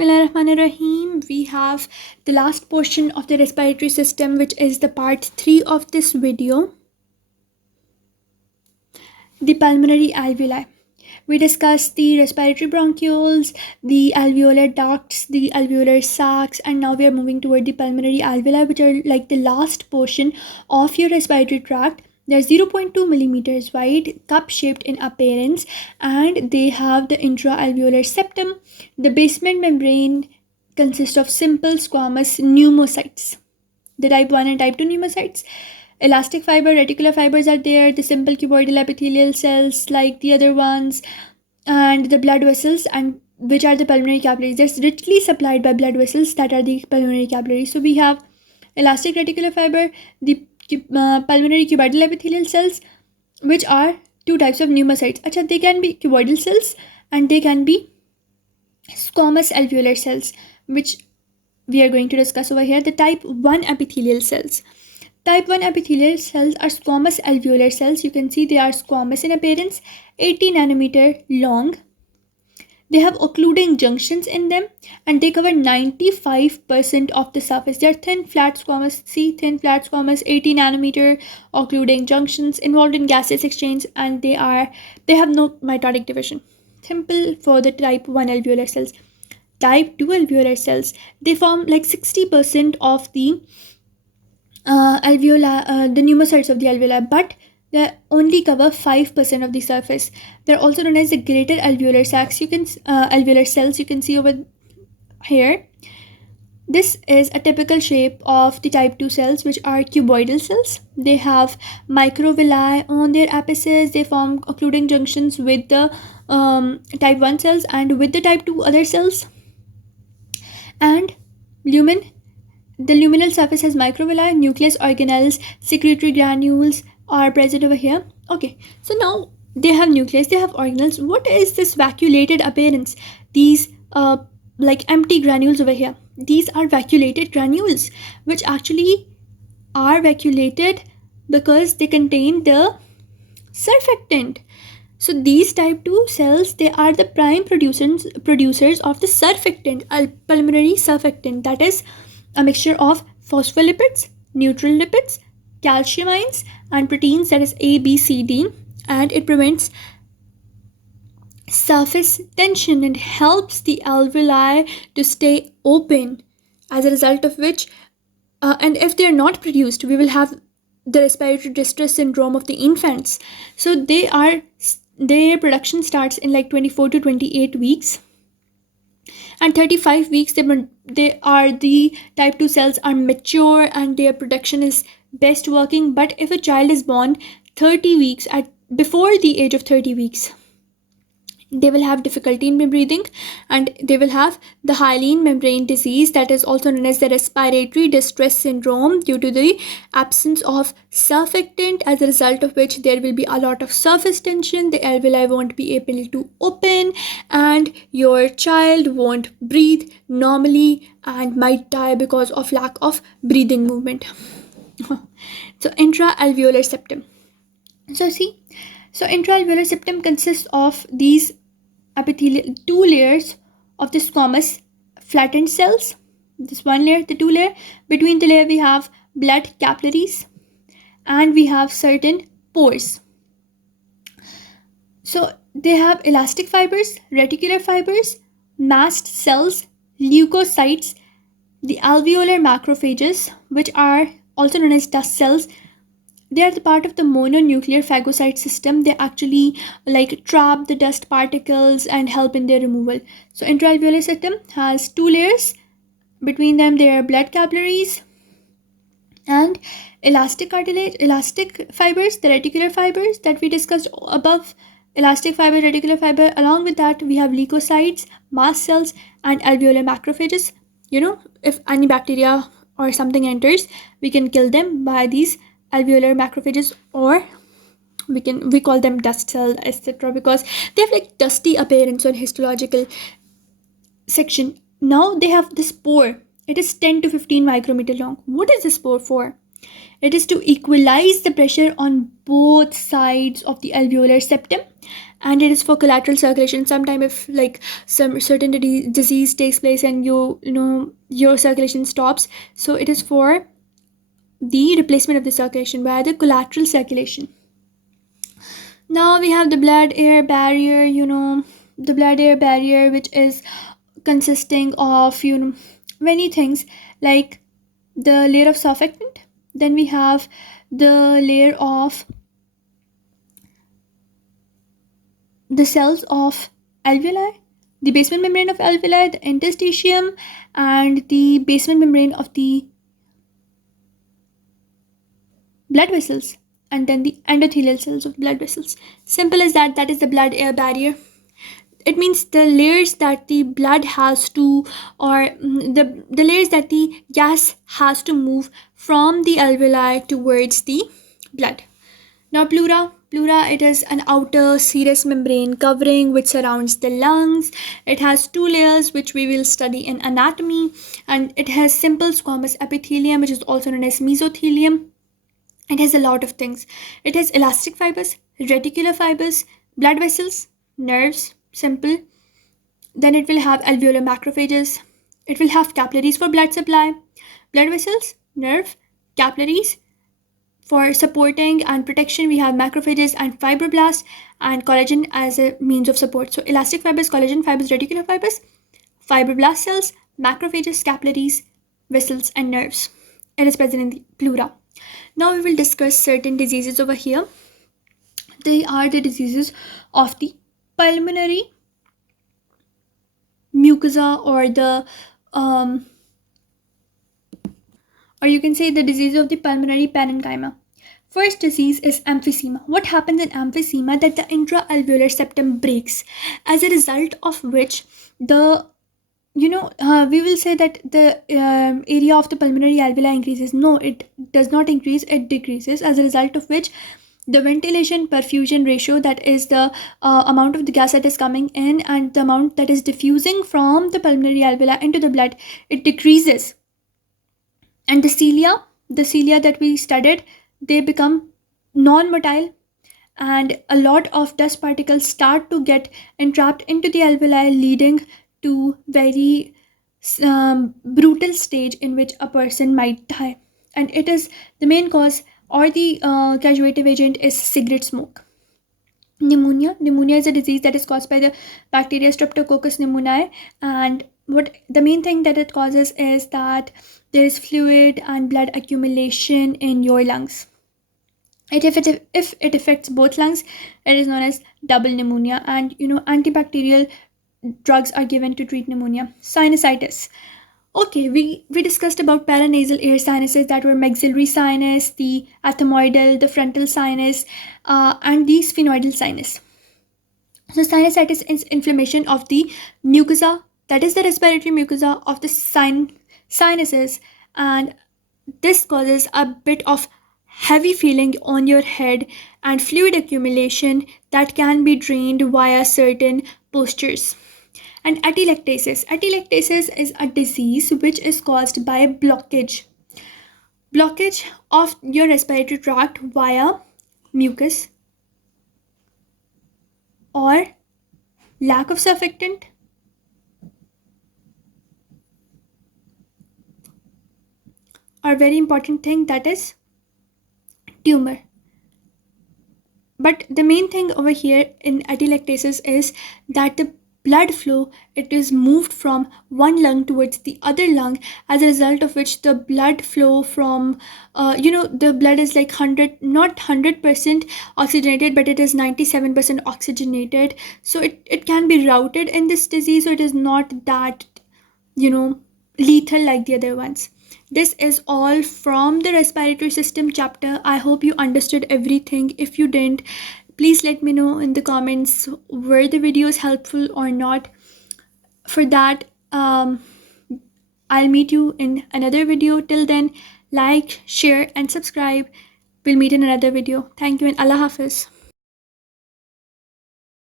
Bismillahirrahmanirrahim. We have the last portion of the respiratory system, which is the part 3 of this video, the pulmonary alveoli. We discussed the respiratory bronchioles, the alveolar ducts, the alveolar sacs, and now we are moving toward the pulmonary alveoli, which are like the last portion of your respiratory tract. They're 0.2 millimeters wide, cup-shaped in appearance, and they have the intra-alveolar septum. The basement membrane consists of simple squamous pneumocytes. The type 1 and type 2 pneumocytes. Elastic fiber, reticular fibers are there, the simple cuboidal epithelial cells like the other ones, and the blood vessels, and which are the pulmonary capillaries. They're richly supplied by blood vessels that are the pulmonary capillaries. So we have elastic reticular fiber, the pulmonary cuboidal epithelial cells, which are two types of pneumocytes. Achha, they can be cuboidal cells and they can be squamous alveolar cells, which we are going to discuss over here. The type 1 epithelial cells. Type 1 epithelial cells are squamous alveolar cells. You can see they are squamous in appearance, 80 nanometer long. They have occluding junctions in them and they cover 95% of the surface. They are thin, flat squamous, thin, flat squamous, 80 nanometer occluding junctions involved in gaseous exchange, and they have no mitotic division. Simple for the type 1 alveolar cells. Type 2 alveolar cells, they form like 60% of the the pneumocytes of the alveoli, but they only cover 5% of the surface. They're also known as the greater alveolar sacs. Alveolar cells you can see over here. This is a typical shape of the type 2 cells, which are cuboidal cells. They have microvilli on their apices. They form occluding junctions with the type 1 cells and with the type 2 other cells. And the luminal surface has microvilli, nucleus organelles, secretory granules are present over here. Okay, so now they have nucleus, they have organelles. What is this vacuolated appearance? These like empty granules over here. These are vacuolated granules, which actually are vacuolated because they contain the surfactant. So these type 2 cells, they are the prime producers of the surfactant, pulmonary surfactant, that is a mixture of phospholipids, neutral lipids, calcium ions, and proteins, that is A, B, C, D, and it prevents surface tension and helps the alveoli to stay open, as a result of which, and if they are not produced, we will have the respiratory distress syndrome of the infants. So their production starts in like 24 to 28 weeks. And 35 weeks the type 2 cells are mature and their production is best working. But if a child is born 30 weeks before the age of 30 weeks, they will have difficulty in breathing and they will have the hyaline membrane disease, that is also known as the respiratory distress syndrome, due to the absence of surfactant, as a result of which there will be a lot of surface tension, the alveoli won't be able to open, and your child won't breathe normally and might die because of lack of breathing movement. So intra-alveolar septum. So intra-alveolar septum consists of these epithelial, two layers of the squamous flattened cells. This one layer, the two layer. Between the layer we have blood capillaries and we have certain pores. So they have elastic fibers, reticular fibers, mast cells, leukocytes, the alveolar macrophages, which are also known as dust cells. They are the part of the mononuclear phagocyte system. They actually like trap the dust particles and help in their removal. So intra-alveolar septum has two layers. Between them there are blood capillaries and elastic cartilage, elastic fibers, the reticular fibers that we discussed above. Elastic fiber, reticular fiber. Along with that we have leukocytes, mast cells, and alveolar macrophages. If any bacteria or something enters, we can kill them by these alveolar macrophages, or we call them dust cells, etc., because they have like dusty appearance on histological section. Now they have this pore. It is 10 to 15 micrometer long. What is this pore for? It is to equalize the pressure on both sides of the alveolar septum, and it is for collateral circulation. Sometime if like some certain disease takes place and you know your circulation stops, so it is for the replacement of the circulation by the collateral circulation. Now we have the blood air barrier, the blood air barrier, which is consisting of many things, like the layer of surfactant. Then we have the layer of the cells of alveoli, the basement membrane of alveoli, the interstitium, and the basement membrane of the blood vessels, and then the endothelial cells of blood vessels. Simple as that. That is the blood air barrier. It means the layers that the blood has to, or the layers that the gas has to move from the alveoli towards the blood. Now pleura, it is an outer serous membrane covering which surrounds the lungs. It has two layers which we will study in anatomy, and it has simple squamous epithelium which is also known as mesothelium. It has a lot of things. It has elastic fibers, reticular fibers, blood vessels, nerves, simple. Then it will have alveolar macrophages. It will have capillaries for blood supply, blood vessels, nerve, capillaries. For supporting and protection, we have macrophages and fibroblasts, and collagen as a means of support. So elastic fibers, collagen fibers, reticular fibers, fibroblast cells, macrophages, capillaries, vessels, and nerves. It is present in the pleura. Now we will discuss certain diseases over here. They are the diseases of the pulmonary mucosa, or you can say the disease of the pulmonary parenchyma. First disease is emphysema. What happens in emphysema? That the intra-alveolar septum breaks, as a result of which we will say that the area of the pulmonary alveoli increases. No, it does not increase, it decreases, as a result of which the ventilation perfusion ratio, that is the amount of the gas that is coming in and the amount that is diffusing from the pulmonary alveoli into the blood, it decreases. And the cilia that we studied, they become non-motile, and a lot of dust particles start to get entrapped into the alveoli, leading to very brutal stage in which a person might die. And it is the main cause, or the causative agent is cigarette smoke. Pneumonia is a disease that is caused by the bacteria Streptococcus pneumoniae, and what the main thing that it causes is that there is fluid and blood accumulation in your lungs. If it affects both lungs, it is known as double pneumonia, and antibacterial drugs are given to treat pneumonia. Sinusitis. Okay, we discussed about paranasal air sinuses, that were maxillary sinus, the ethmoidal, the frontal sinus, and the sphenoidal sinus. So sinusitis is inflammation of the mucosa, that is the respiratory mucosa of the sinuses, and this causes a bit of heavy feeling on your head and fluid accumulation that can be drained via certain postures. And atelectasis is a disease which is caused by blockage of your respiratory tract via mucus, or lack of surfactant, or very important thing, that is tumor. But the main thing over here in atelectasis is that the blood flow, it is moved from one lung towards the other lung, as a result of which the blood flow from the blood is like 100% oxygenated, but it is 97% oxygenated. So it can be routed in this disease, so it is not that lethal like the other ones. This is all from the respiratory system chapter. I hope you understood everything. If you didn't, please let me know in the comments, were the videos helpful or not. For that, I'll meet you in another video. Till then, like, share and subscribe. We'll meet in another video. Thank you and Allah Hafiz.